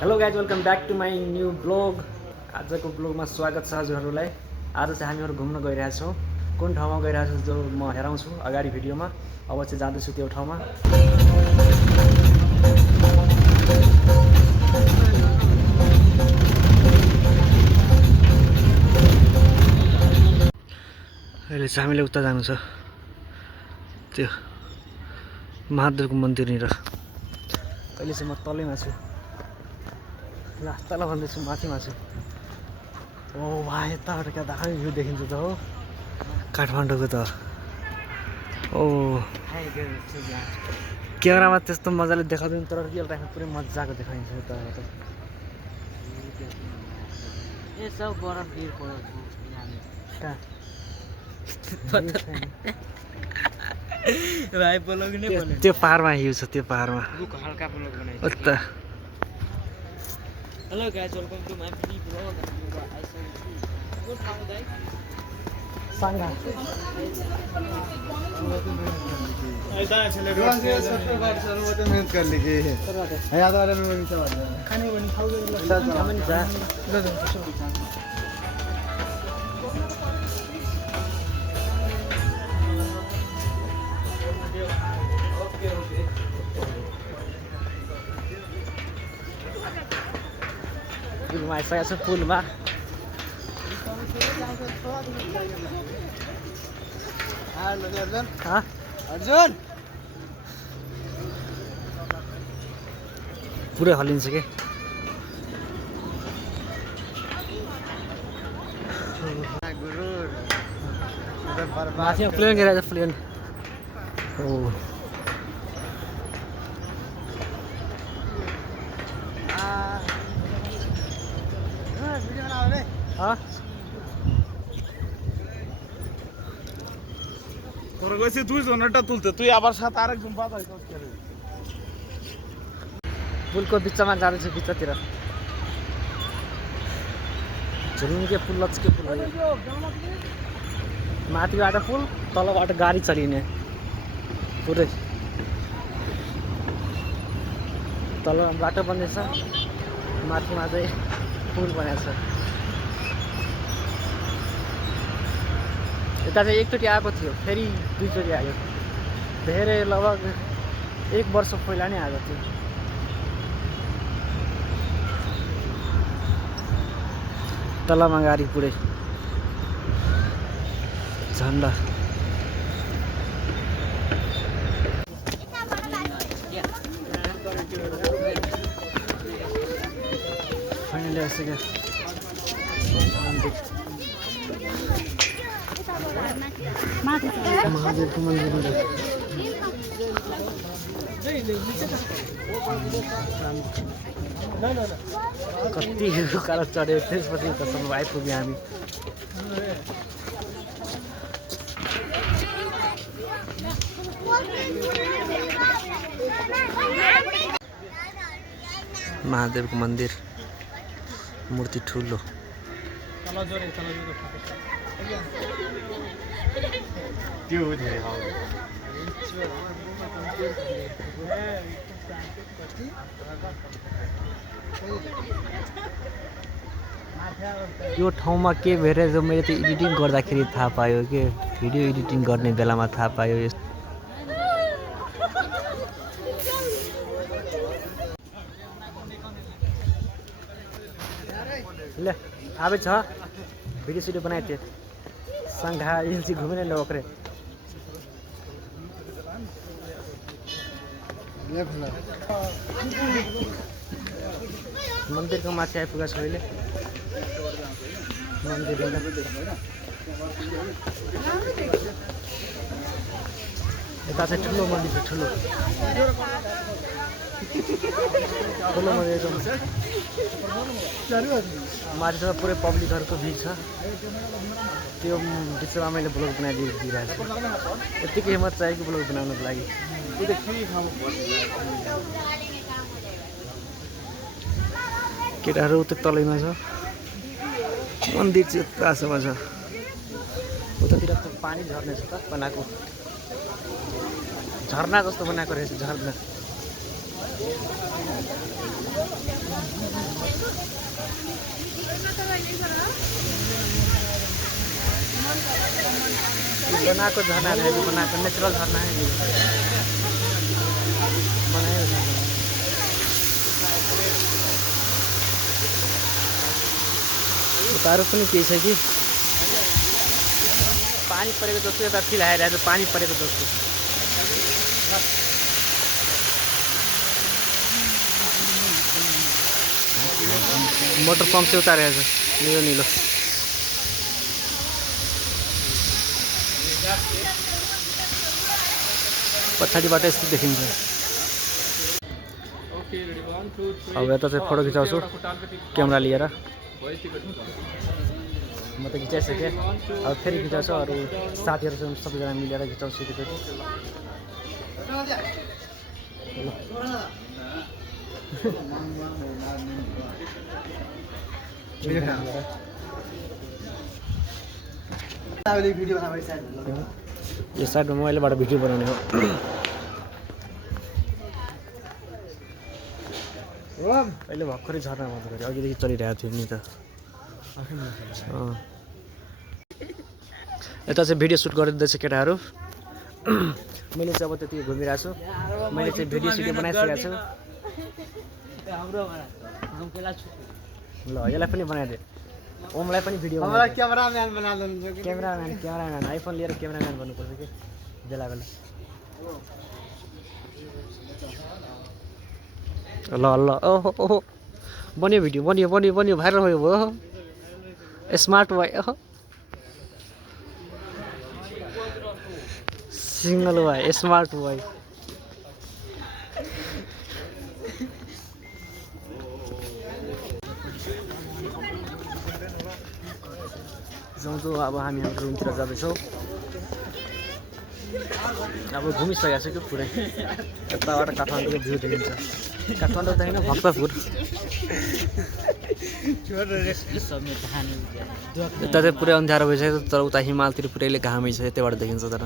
Hello guys welcome back to my new blog. आजको ब्लगमा स्वागत छ हजुरहरूलाई। आज चाहिँ हामीहरू घुम्न गइरहेछौँ। कुन ठाउँमा गइरहेछौँ जो म हेराउँछु अगाडि भिडियोमा। अब चाहिँ जाँदैछु त्यो ठाउँमा। अहिले चाहिँ हामीले उता जानु छ, त्यो महादेवको मन्दिरनिर। अहिले चाहिँ म तलैमा छु, तल भन्दैछु, माथिमा छु। ओ भाइ यताबाट क्या दामी भ्यू देखिन्छ त हो काठमाडौँको त। ओ क्यामेरामा त्यस्तो मजाले देखाउँदैन, तर रियल लाइफमा पुरै मजाको देखाइन्छ यताबाट। त्यो पाहाडमा हिउँ छ, त्यो पाहाडमा हल्का ब्लग बनाइन्छ। Hello guys welcome to my mini blog. सांगा मेहनत कर ली याद आ पुलमा आइसकेको छु। पुलमा अर्जुन पुरै हल्लिन्छ के। माथिमा प्लेन गइरहेछ, प्लेन। हो তোর কইছে তুই জোনাটা তুলতে, তুই আবার সাথে আরেকজন বাজাই কাজ করে। पुलको बिचमा जाँदैछु, बिचतिर झुलुङ्गे पुल, लच्के पुल हो यो। माथिबाट पुल, तलबाट गाडी चलिने पुरै। तल बाटो बन्दैछ, माथिमा चाहिँ पुल बनाएको छ। यता चाहिँ एकचोटि आएको थियो, फेरि दुईचोटि आयो। धेरै लगभग 1 वर्ष पहिला नै आएको थियो। तलमा गाडी पुरै झन्डा। फाइनली आइसक्यो महादेवको मन्दिर। कति उकालो चढ्यो, त्यसपछि उतासम्म आइपुग्यो हामी। महादेवको मन्दिर, मूर्ति ठुलो। यो ठाउँमा के भइरहेछ मैले त एडिटिङ गर्दाखेरि थाहा पायो के, भिडियो एडिटिङ गर्ने बेलामा थाहा पायो। ले आवे छ भिडियो सिडियो बनाए थिए संघा एजेंसी घुमेर लोकरे मन्दिरको माथि आइपुगेको छ अहिले। मन्दिर यता चाहिँ ठुलो मन्दिर छ, ठुलो ठुलो मन्दिर माथि छ। पुरै पब्लिकहरूको भिड छ। त्यो बिचमा मैले ब्लग बनाइदिइरहेको छु। यतिकै हिम्मत चाहियो कि ब्लग बनाउनको लागि। केटाहरू उता तलैमा छ, मन्दिर चाहिँ यतासम्म छ। उतातिर त पानी झर्ने छ त बनाएको, झरना जस्तो बनाएको रहेछ, झरना। बनाएको झरना रहेको बनाएको नेचुरल झरना है बनायो झरना उतारो पनि केही छ कि पानी परेको जस्तो यता फिल आइरहेको छ पानी परेको जस्तो मोटर पम्प चाहिँ उतारेको छ निलो निलो पछाडिबाट यस्तो देखिन्छ अब यता चाहिँ फोटो खिचाउँछु क्यामेरा लिएर म त खिचाइसकेँ अब फेरि खिचाउँछु अरू साथीहरूसँग सबैजना मिलेर खिचाउँछु एकचोटि यो साइडमा मोबाइलबाट भिडियो बनाउने हो अहिले भर्खरै झर्ना भन्दाखेरि अघिदेखि चलिरहेको थियो नि त यता चाहिँ भिडियो सुट गरिँदैछ केटाहरू मैले चाहिँ अब त्यति घुमिरहेको छु मैले चाहिँ भिडियो सिडियो बनाइसकेको छु ल यसलाई पनि बनाइदिए ओमलाई पनि भिडियो क्यामेराम्यान आइफोन लिएर क्यामेराम्यान भन्नुपर्छ कि बेला बेला ल ल ओहो बन्यो भिडियो बन्यो बन्यो बन्यो भाइरल भयो भयो स्मार्ट भयो सिङ्गल भयो स्मार्ट भयो जाउँछौँ अब हामी हाम्रो रुमतिर जाँदैछौँ अब घुमिसकेको छु कि पुरै यताबाट काठमाडौँको भ्यू देखिन्छ काठमाडौँ त होइन भक्तपुर यता चाहिँ पुरै अँध्यारो भइसक्यो तर उता हिमालतिर पुरैले घामै छ यतैबाट देखिन्छ तर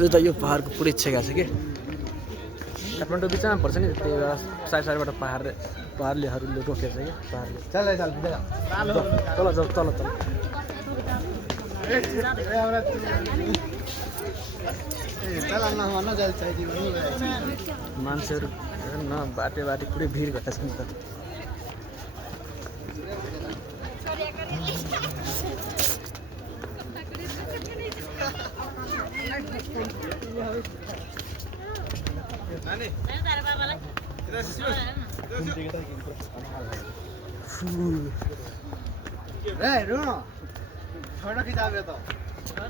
उता यो पाहाडको पुरै छेका छ कि काठमाडौँ बिचमा पर्छ नि त्यही भएर साइड साइडबाट पाहाडलेहरूले रोकेको छ कि पाहाडले तल जाऊ तल तल मान्छेहरू न बाटे बाटे पुरै भिड भएको छ नि त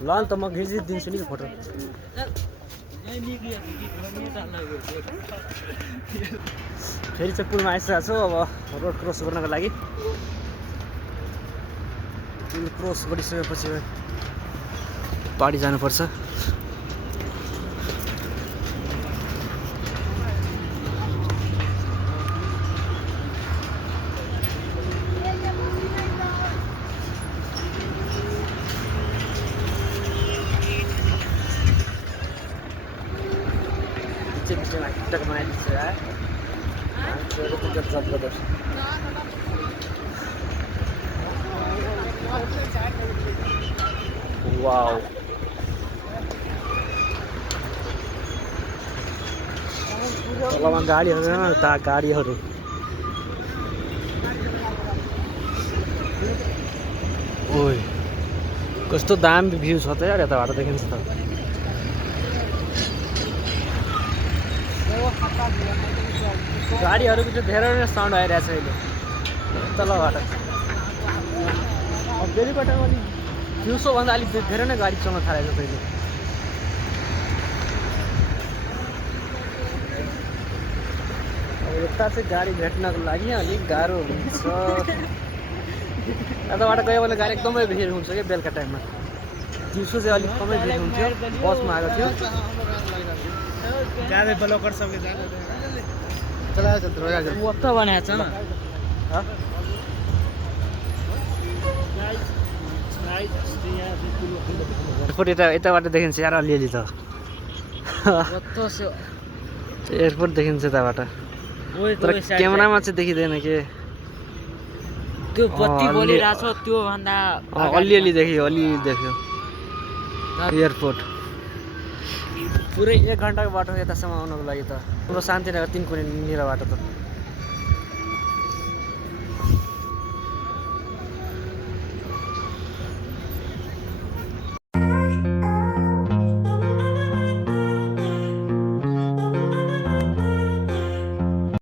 ल त म खिचिदिन्छु नि फोटो फेरि चाहिँ पुलमा आइसकेको छु अब रोड क्रस गर्नको लागि पुल क्रस गरिसकेपछि पाडी जानुपर्छ TikTok main saya. Saya tuh jatuh. Wow. तलमा गाडीहरू ता गाडीहरू ओइ कस्तो दामी भ्यू छ त यार यताबाट देखिन्छ त गाडीहरूको चाहिँ धेरै नै साउन्ड आइरहेछ अहिले तलबाट अब बेलुबाट अलिक दिउँसोभन्दा अलिक धेरै नै गाडी चल्न थालेको छ अहिले यता चाहिँ गाडी भेट्नको लागि अलिक गाह्रो हुन्छ यताबाट गयो भने गाडी एकदमै भिड हुन्छ क्या बेलुका टाइममा दिउँसो चाहिँ अलिक कमै भिड हुन्थ्यो बसमा आएको थियो एयरपोर्ट यताबाट देखिन्छ यार अलिअलि त एयरपोर्ट देखिन्छ यताबाट तर क्यामेरामा चाहिँ देखिँदैन के त्यो बत्ती अलि- बोलिरहेछ त्यो भन्दा अलिअलि देख्यो एयरपोर्ट पुरै 1 घन्टाको बाटो यतासम्म आउनको लागि त हाम्रो शान्तिनगर 3 कुनेनिर बाटो त